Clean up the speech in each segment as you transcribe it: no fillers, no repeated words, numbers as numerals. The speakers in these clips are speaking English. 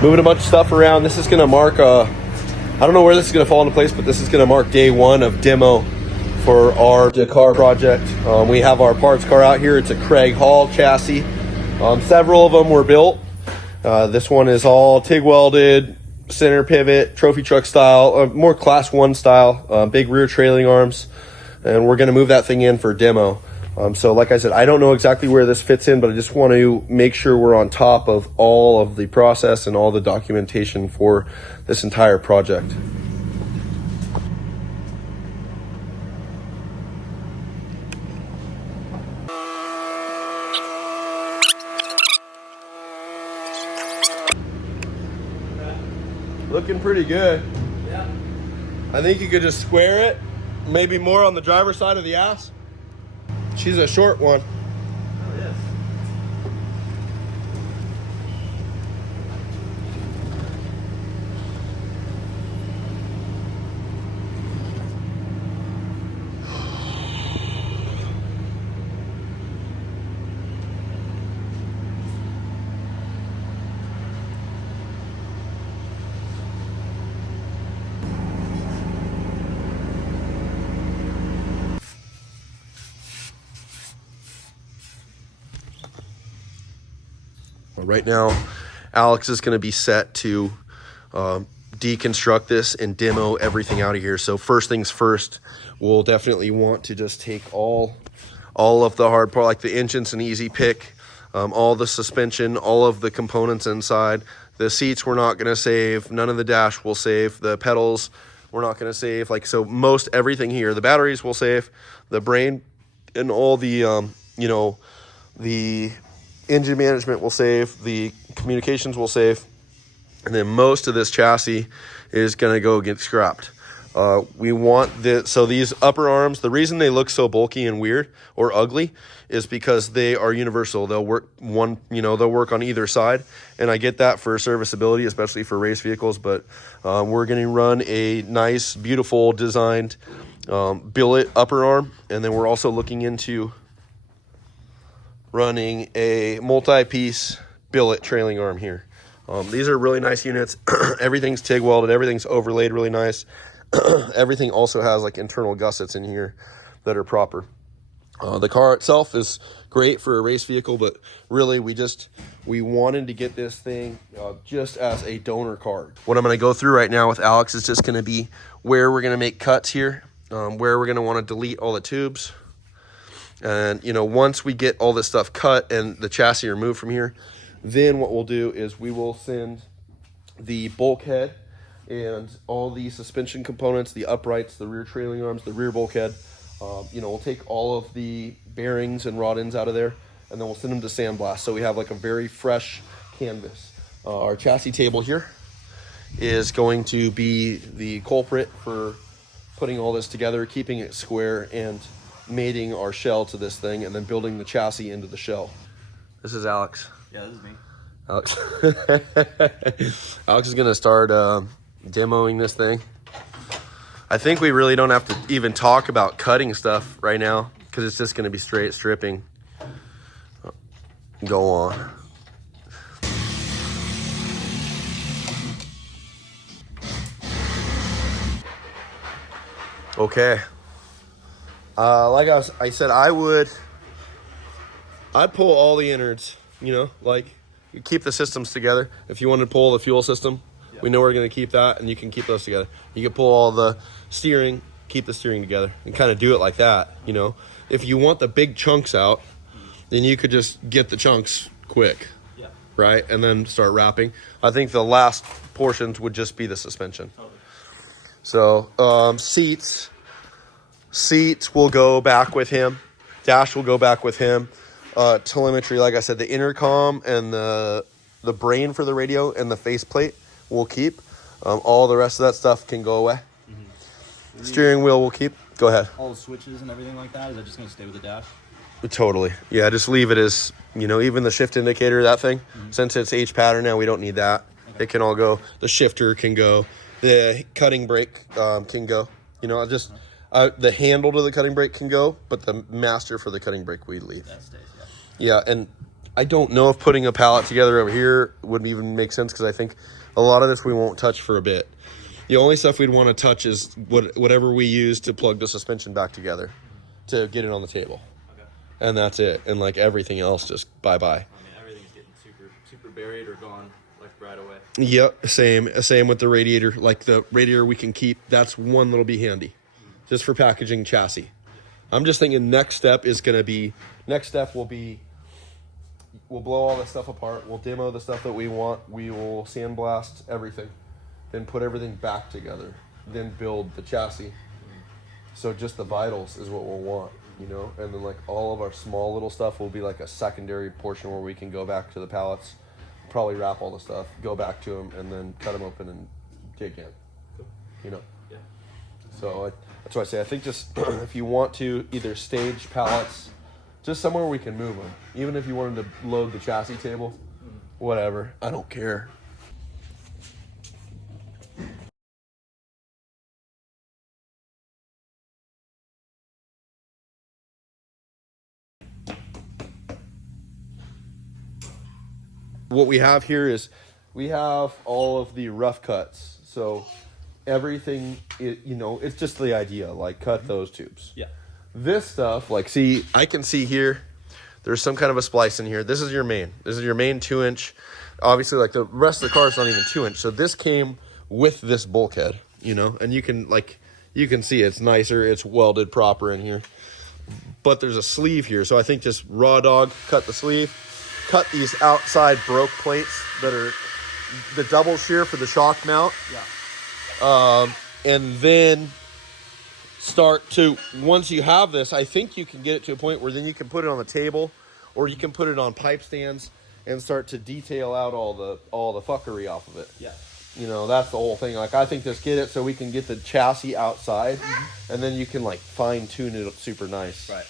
moving a bunch of stuff around. This is going to mark, I don't know where this is going to fall into place, but this is going to mark day one of demo for our Dakar project. We have our parts car out here. It's a Craig Hall chassis. Several of them were built. This one is all TIG welded, center pivot, trophy truck style, more class 1 style, big rear trailing arms. And we're going to move that thing in for demo. So like I said, I don't know exactly where this fits in, but I just want to make sure we're on top of all of the process and all the documentation for this entire project. Looking pretty good. Yeah. I think you could just square it, maybe more on the driver's side of the ass. She's a short one. Oh, yes. Right now, Alex is going to be set to deconstruct this and demo everything out of here. So first things first, we'll definitely want to just take all of the hard part, like the engine's an easy pick, all the suspension, all of the components inside. The seats we're not going to save, none of the dash will save, the pedals we're not going to save. Like, so most everything here, the batteries will save, the brain and all the, the engine management will save, the communications will save, and then most of this chassis is going to go get scrapped. We want this, so these upper arms, the reason they look so bulky and weird or ugly is because they are universal. They'll work they'll work on either side, and I get that for serviceability, especially for race vehicles, but we're going to run a nice, beautiful designed billet upper arm, and then we're also looking into running a multi-piece billet trailing arm here. These are really nice units. Everything's TIG welded, everything's overlaid really nice. Everything also has like internal gussets in here that are proper. The car itself is great for a race vehicle, but really we wanted to get this thing just as a donor car. What I'm going to go through right now with Alex is just going to be where we're going to make cuts here, where we're going to want to delete all the tubes. And, once we get all this stuff cut and the chassis removed from here, then what we'll do is we will send the bulkhead and all the suspension components, the uprights, the rear trailing arms, the rear bulkhead. We'll take all of the bearings and rod ends out of there, and then we'll send them to sandblast. So we have like a very fresh canvas. Our chassis table here is going to be the culprit for putting all this together, keeping it square, and mating our shell to this thing, and then building the chassis into the shell. This is Alex. Yeah, this is me. Alex. Alex is going to start demoing this thing. I think we really don't have to even talk about cutting stuff right now because it's just going to be straight stripping. Go on. Okay. Like I said, I'd pull all the innards, like you keep the systems together. If you want to pull the fuel system, yep, we know we're going to keep that, and you can keep those together. You can pull all the steering, keep the steering together, and kind of do it like that, If you want the big chunks out, then you could just get the chunks quick, yeah, right? And then start wrapping. I think the last portions would just be the suspension. totally. So, Seats will go back with him. Dash will go back with him. Telemetry, like I said, the intercom and the brain for the radio and the faceplate will keep. All the rest of that stuff can go away. Mm-hmm. Steering wheel will keep. Go ahead. All the switches and everything like that, is that just going to stay with the dash? Totally. Yeah, just leave it as, even the shift indicator, that thing. Mm-hmm. Since it's H pattern now, we don't need that. Okay. It can all go. The shifter can go. The cutting brake can go. The handle to the cutting brake can go, but the master for the cutting brake we leave. That stays, yeah. Yeah, and I don't know if putting a pallet together over here would even make sense, because I think a lot of this we won't touch for a bit. The only stuff we'd want to touch is whatever we use to plug the suspension back together to get it on the table. Okay. And that's it. And like everything else, just bye-bye. I mean, everything's getting super buried or gone like right away. Yep, same with the radiator. Like the radiator we can keep, that's one that'll be handy, just for packaging chassis. I'm just thinking next step will be, we'll blow all this stuff apart. We'll demo the stuff that we want. We will sandblast everything, then put everything back together, then build the chassis. So just the vitals is what we'll want, you know? And then like all of our small little stuff will be like a secondary portion where we can go back to the pallets, probably wrap all the stuff, go back to them, and then cut them open and dig in, you know? Yeah. So that's why I say, I think just if you want to either stage pallets, just somewhere we can move them. Even if you wanted to load the chassis table, whatever, I don't care. What we have here is we have all of the rough cuts. So everything, it's just the idea, like cut those tubes. Yeah. This stuff, like, see, I can see here, there's some kind of a splice in here. This is your main. This is your main 2-inch. Obviously, like the rest of the car is not even 2-inch. So this came with this bulkhead, and you can see it's nicer. It's welded proper in here. But there's a sleeve here. So I think just raw dog, cut the sleeve. Cut these outside broke plates that are the double shear for the shock mount. Yeah. And then start to, once you have this, I think you can get it to a point where then you can put it on the table, or you can put it on pipe stands and start to detail out all the fuckery off of it. Yeah. That's the whole thing. Like, I think just get it so we can get the chassis outside, and then you can like fine tune it super nice. Right.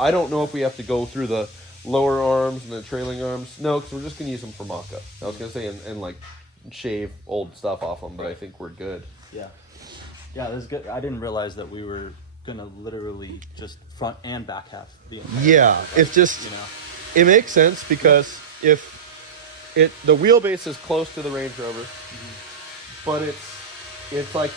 I don't know if we have to go through the lower arms and the trailing arms. No, because we're just going to use them for mock-up. I was going to say, and like shave old stuff off them, but I think we're good. Yeah. Yeah, this is good. I didn't realize that we were going to literally just front and back half the entire Yeah, it's just, it makes sense, because if the wheelbase is close to the Range Rover, but it's like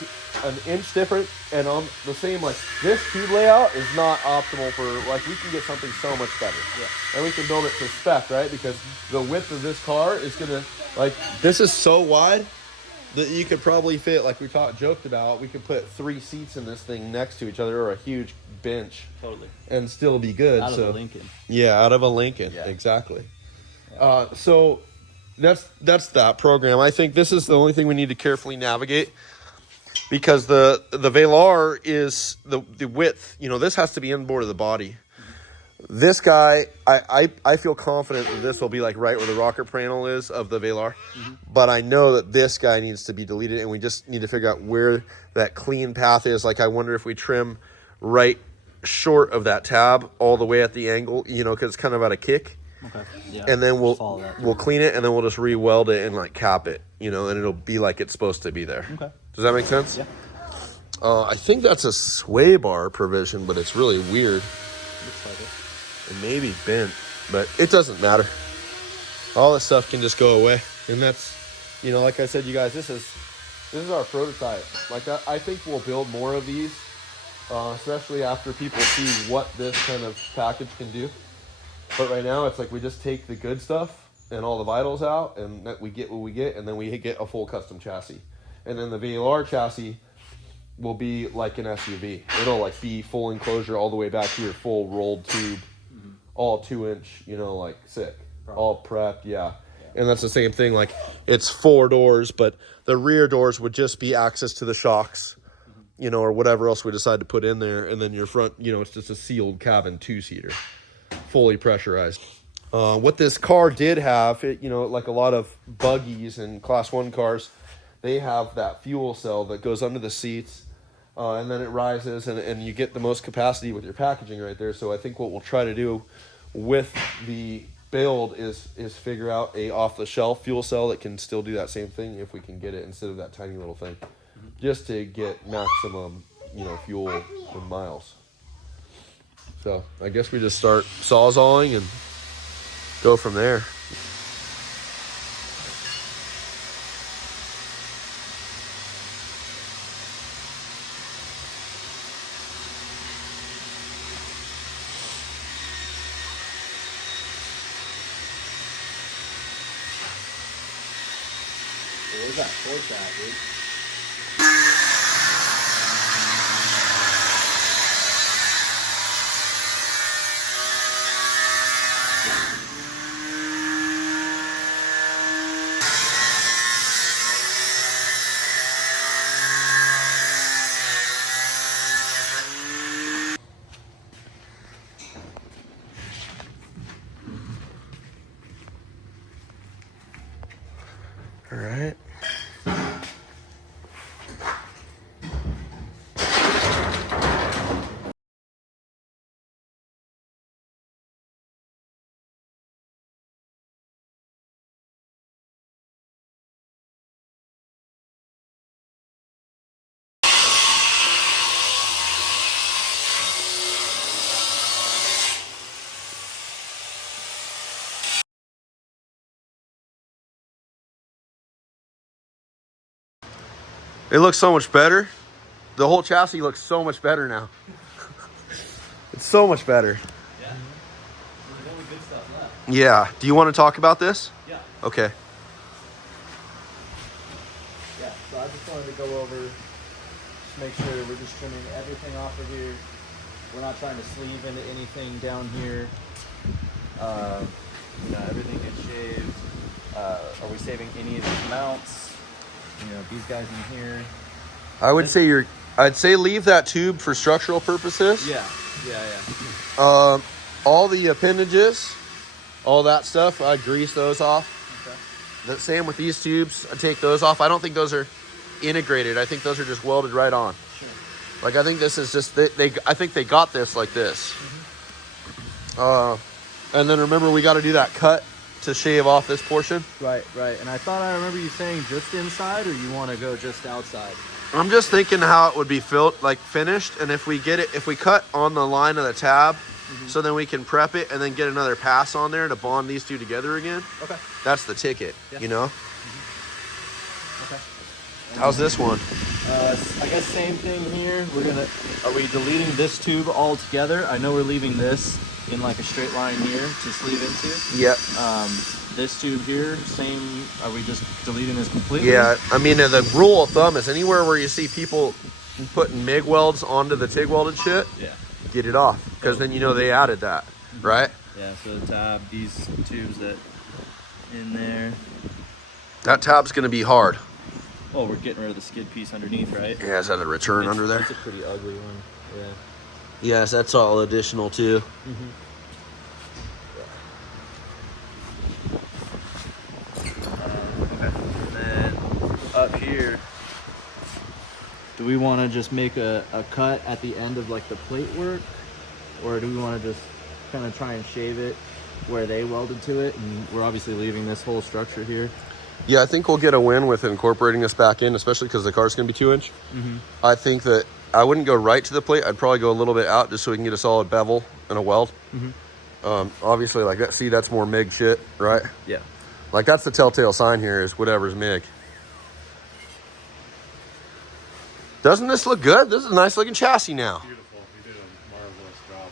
an inch different, and on the same, like, this tube layout is not optimal for, like, we can get something so much better. Yeah. And we can build it to spec, right? Because the width of this car is gonna, like, this is so wide that you could probably fit, like we joked about, we could put 3 seats in this thing next to each other, or a huge bench. Totally. And still be good. Out of a Lincoln. Yeah, out of a Lincoln. Yeah. Exactly. Yeah. So that's that program. I think this is the only thing we need to carefully navigate, because the Velar is the width. This has to be inboard of the body. This guy, I feel confident that this will be like right where the rocker panel is of the Velar, but I know that this guy needs to be deleted, and we just need to figure out where that clean path is. Like, I wonder if we trim right short of that tab all the way at the angle, because it's kind of at a kick. Okay. Yeah. And then we'll clean it, and then we'll just re-weld it and like cap it, and it'll be like it's supposed to be there. Okay. Does that make sense? Yeah. I think that's a sway bar provision, but it's really weird. Looks like it. It may be bent, but it doesn't matter. All this stuff can just go away, and that's, like I said, you guys, this is our prototype. Like, I think we'll build more of these, especially after people see what this kind of package can do. But right now, it's like we just take the good stuff and all the vitals out, and that we get what we get, and then we get a full custom chassis. And then the VLR chassis will be like an SUV. It'll like be full enclosure all the way back here, full rolled tube, all 2-inch, like sick, all prepped, yeah. And that's the same thing. Like, it's 4 doors, but the rear doors would just be access to the shocks, or whatever else we decide to put in there. And then your front, it's just a sealed cabin 2-seater, fully pressurized. What this car did have, like a lot of buggies and Class 1 cars, they have that fuel cell that goes under the seats, and then it rises, and you get the most capacity with your packaging right there. So I think what we'll try to do with the build is figure out a off-the-shelf fuel cell that can still do that same thing if we can get it, instead of that tiny little thing, just to get maximum, fuel and miles. So I guess we just start sawzalling and go from there. Where's that torque at, dude? All right. It looks so much better. The whole chassis looks so much better now. It's so much better. Yeah. There's only good stuff left. Yeah. Do you want to talk about this? Yeah. Okay. Yeah. So I just wanted to go over, just make sure we're just trimming everything off of here. We're not trying to sleeve into anything down here. Everything gets shaved. Are we saving any of these mounts? These guys in here. I'd say leave that tube for structural purposes. Yeah. All the appendages, all that stuff, I'd grease those off. Okay. The same with these tubes. I'd take those off. I don't think those are integrated. I think those are just welded right on. Sure. Like, I think this is just, I think they got this like this. Mm-hmm. And then remember, we got to do that cut to shave off this portion. Right. And I thought I remember you saying just inside, or you want to go just outside? I'm just thinking how it would be finished, and if we cut on the line of the tab, so then we can prep it and then get another pass on there to bond these two together again. Okay. That's the ticket, Yeah. Okay. How's this one? I guess same thing here. Are we deleting this tube altogether? I know we're leaving this in like a straight line here to sleeve into. Yeah. This tube here, same. Are we just deleting this completely? Yeah. I mean, the rule of thumb is anywhere where you see people putting MIG welds onto the TIG welded shit, Yeah. get it off, because then they added that, right? Yeah. So the tab, these tubes that in there. That tab's gonna be hard. Oh, we're getting rid of the skid piece underneath, right? Yeah, is that a return under there? It's a pretty ugly one. Yeah. Yes, that's all additional too. Okay. And then up here, do we want to just make a cut at the end of like the plate work, or do we want to just kind of try and shave it where they welded to it? And we're obviously leaving this whole structure here. Yeah, I think we'll get a win with incorporating this back in, especially because the car's going to be 2-inch. I think that I wouldn't go right to the plate. I'd probably go a little bit out just so we can get a solid bevel and a weld. Obviously, like that. See, that's more MIG shit, right? Yeah. Like that's the telltale sign here is whatever's MIG. Doesn't this look good? This is a nice looking chassis now. Beautiful. You did a marvelous job.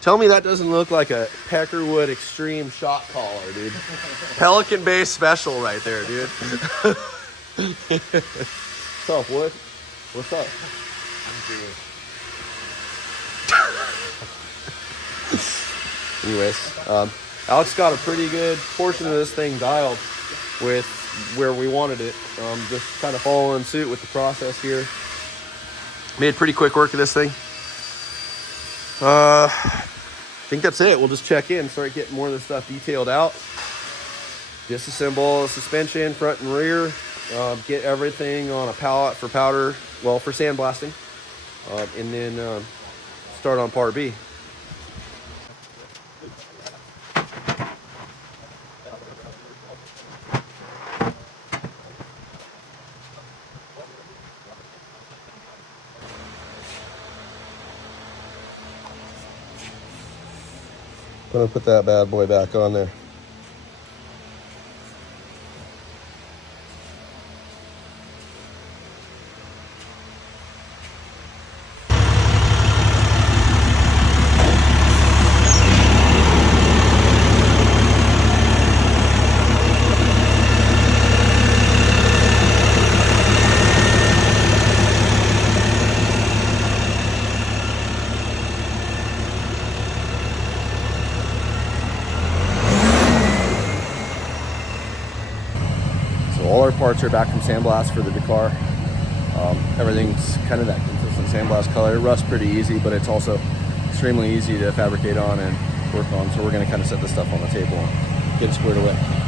Tell me that doesn't look like a Peckerwood Extreme shot collar, dude. Pelican Bay Special right there, dude. What's up, Wood? What's up? I'm doing. Anyways, Alex got a pretty good portion of this thing dialed with where we wanted it. Just kind of following suit with the process here. Made pretty quick work of this thing. I think that's it. We'll just check in, start getting more of this stuff detailed out. Disassemble suspension, front and rear. Get everything on a pallet for powder, well, for sandblasting. And then start on part B. Gonna put that bad boy back on there. parts are back from sandblast for the Dakar. Everything's kind of that consistent sandblast color. It rusts pretty easy, but it's also extremely easy to fabricate on and work on. So we're going to kind of set this stuff on the table and get it squared away.